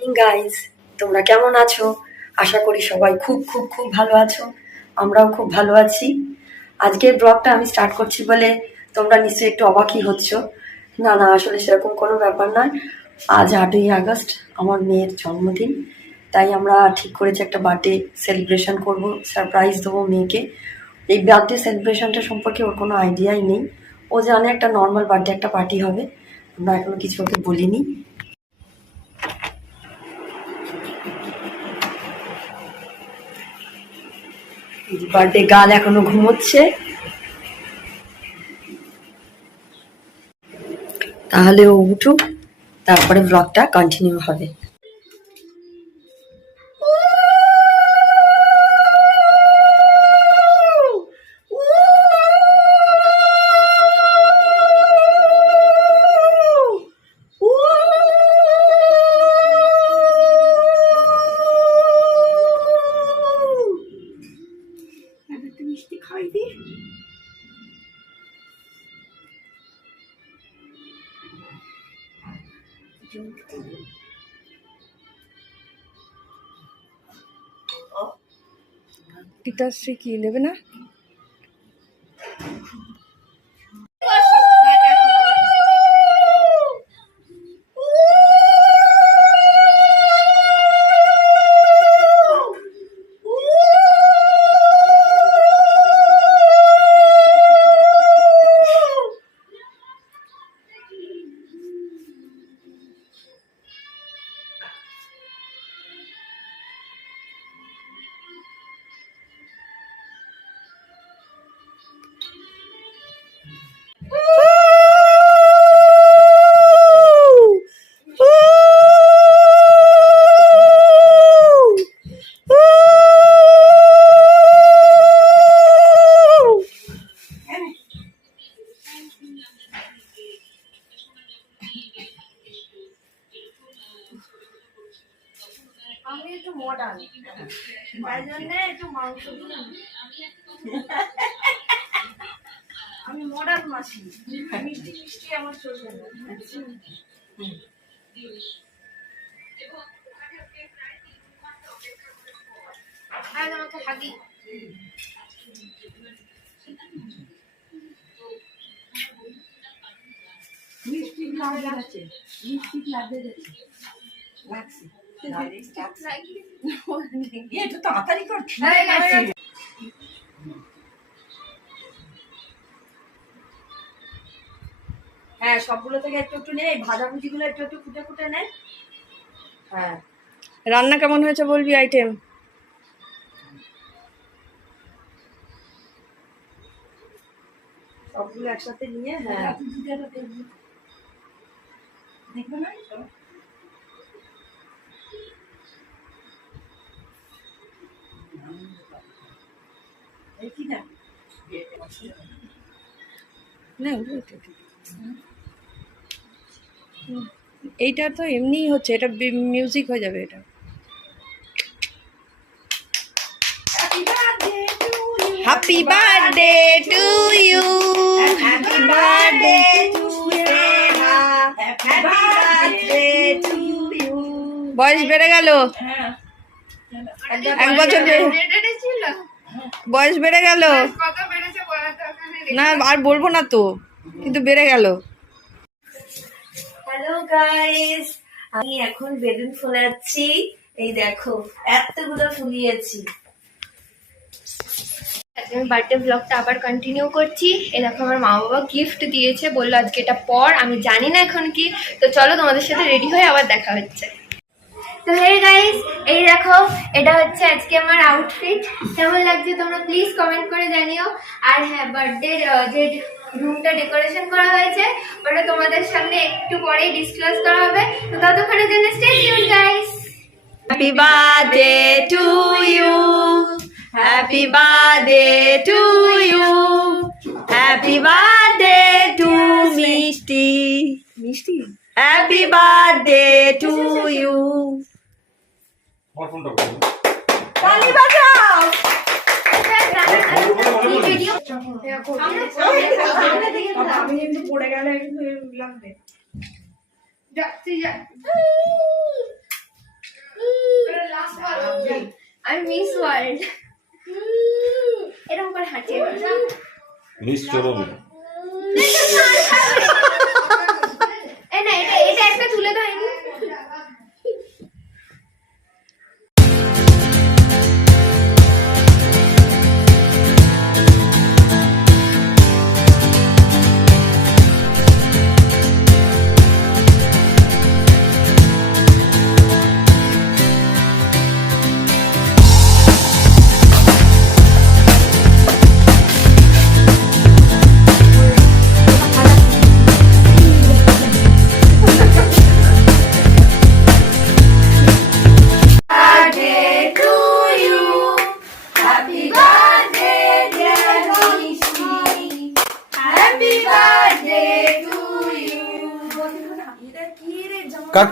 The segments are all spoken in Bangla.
মর্নিং গাইজ, তোমরা কেমন আছো? আশা করি সবাই খুব খুব খুব ভালো আছো। আমরাও খুব ভালো আছি। আজকের ব্লগটা আমি স্টার্ট করছি বলে তোমরা নিশ্চয়ই একটু অবাকই হচ্ছ। না না, আসলে সেরকম কোনো ব্যাপার নয়। আজ 8ই আগস্ট আমার মেয়ের জন্মদিন, তাই আমরা ঠিক করেছি একটা বার্থডে সেলিব্রেশন করব, সারপ্রাইজ দেবো মেয়েকে। এই বার্থডে সেলিব্রেশনটা সম্পর্কে ওর কোনো আইডিয়াই নেই। ও জানে একটা নর্মাল বার্থডে একটা পার্টি হবে, আমরা এখনো কিছু ওকে বলিনি। বার্থডে গার্ল এখনো ঘুমোচ্ছে, তাহলে ও উঠুক, তারপরে ব্লগটা কন্টিনিউ হবে। মিষ্টি খাই দি পিতাশ্রী কি নেবে না? আমি একটু মডার্ন, তাই জন্য একটু মাংস দিলাম। আমি মডার্ন মাসি, মিষ্টি মিষ্টি আমার শ্বশুর। আমাকে হাগি মিষ্টি লাগবে যাচ্ছে, মিষ্টি লাগবে যাচ্ছে লাগছে। একটু তাড়াতাড়ি কর, হ্যাঁ সবগুলো থেকে একটু একটু নেই, ভাজাভুজি গুলো একটু একটু ফুটে ফুটে নেয়। হ্যাঁ, রান্না কেমন হয়েছে বলবি? আইটেম সবগুলো একসাথে নিয়ে, হ্যাঁ দেখবে না না, এইটা তো এমনিই হচ্ছে, এটা মিউজিক হয়ে যাবে। এটা happy birthday to you, happy birthday to you. বয়স বেড়ে গেল, 1 বছর বয়স বেড়ে গেল। না আর বলবো না তো, কিন্তু বেড়ে গেল। হ্যালো গাইস, আমি এখন বেলুন ফোলাচ্ছি। এই দেখো এতগুলো ফুলিয়েছি। আমি বার্থডে ব্লগটা আবার কন্টিনিউ করছি। এই দেখো আমার মা বাবা গিফট দিয়েছে, বললো আজকে এটা পর, আমি জানি না এখন কি। তো চলো তোমাদের সাথে রেডি হয়ে আবার দেখা হচ্ছে। তো হে গাইস, এই দেখো এটা হচ্ছে আজকে আমার আউটফিট। কেমন লাগছে তোমরা প্লিজ কমেন্ট করে জানিও। আর হ্যাঁ, বার্থডে যে রুমটা ডেকোরেশন করা হয়েছে ওটা তোমাদের সামনে একটু পরেই ডিসক্লোজ করা হবে। তো ততক্ষণের জন্য stay tune guys. Happy birthday to you, happy birthday to you, happy birthday to Mishti, happy birthday to you. তালি বাজাও। আমি কিন্তু পড়ে গেলে কিন্তু লাগবে। আমি মিস ওয়ার্ল্ড। এরকম করে হাঁটি মিস চরবি। এই না, এটা একটা তুলে দাও।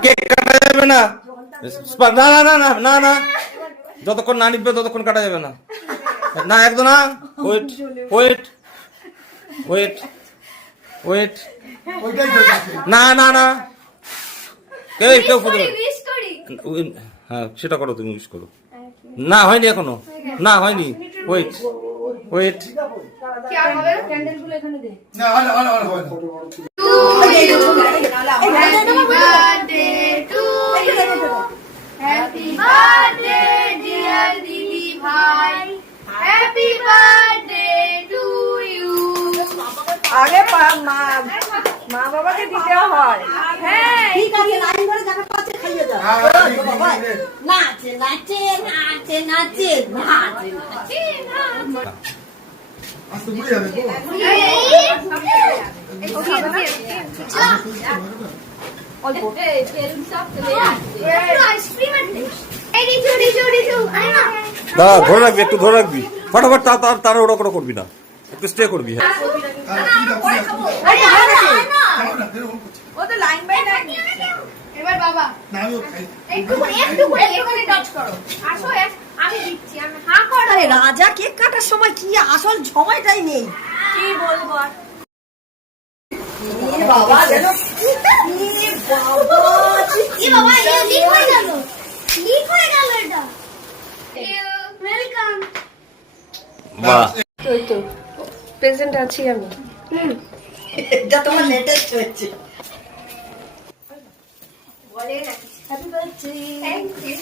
কেক কাটা যাবে না, না না না না না না, যতক্ষণ না নিবে ততক্ষণ কাটা যাবে না। না একদম না, ওয়েট ওয়েট ওয়েট ওয়েট, না না না, কেউ ফুটে, হ্যাঁ সেটা করো, তুমি উইশ করো। না হয়নি এখনো, না হয়নি, wait wait. Happy birthday dear Didi bhai, happy birthday to you. আগে মা বাবাকে দিতে হয়। হ্যাঁ ঠিক আছে, লাইন ধরে দেখা পাচ্ছে, খাইয়ে দাও। নাচে নাচে নাচে নাচে নাচে নাচে। আস্তে ঘুরে যাবে তো। দাঁড়া, ধরে রাখবি, একটু ধরে রাখবি, ফটাফট তার ওরা করে করবি না, একটু স্টে করবি। হ্যাঁ ও তো লাইন বাই লাইন। এবার বাবা না আমিও খাই। একটুখানি টাচ করো। আসো, আমি দিচ্ছি, আমি হ্যাঁ করো। আরে রাজা কেক কাটার সময় কি আসল সময়টাই নেই। কি বলবো আর? বাবা যেন লিক হয়ে গেল, লিক হয়ে গেল এটা। ওয়েলকাম। বাহ, ওই তো প্রেজেন্ট আছি আমি। এটা তোমার লেটেস্ট হচ্ছে। বলে নাকি happy birthday. Thank you.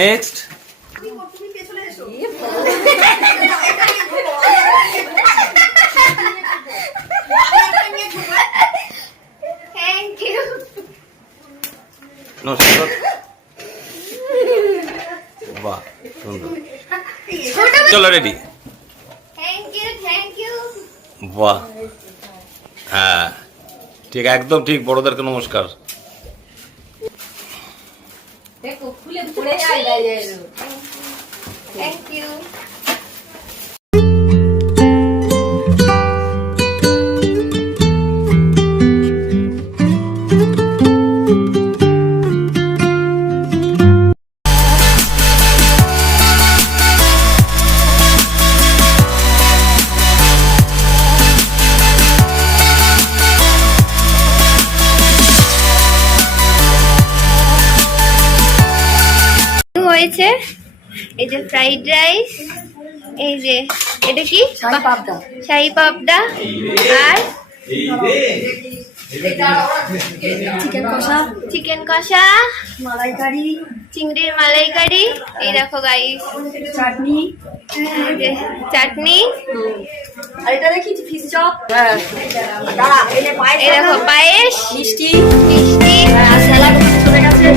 Next. Thank you. নমস্কার। বাহ সুন্দর, চলো ready. Thank you, thank you. বাহ, হ্যাঁ ঠিক, একদম ঠিক, বড়দেরকে নমস্কার। Thank you. হয়েছে এই যে ফ্রাইড রাইস, এই যে এটা কি শাহী পাবদা, শাহী পাবদা, আর চিকেন কষা, চিকেন কষা, মালাইকারি, চিংড়ির মালাইকারি, এই দেখো গাইস, চাটনি, চাটনি, আর এটা দেখি ফিশ চপ। হ্যাঁ দাঁড়া, এই যে পায়েস, এই দেখো পায়েস, মিষ্টি, মিষ্টি, স্যালাড চলে গেছে।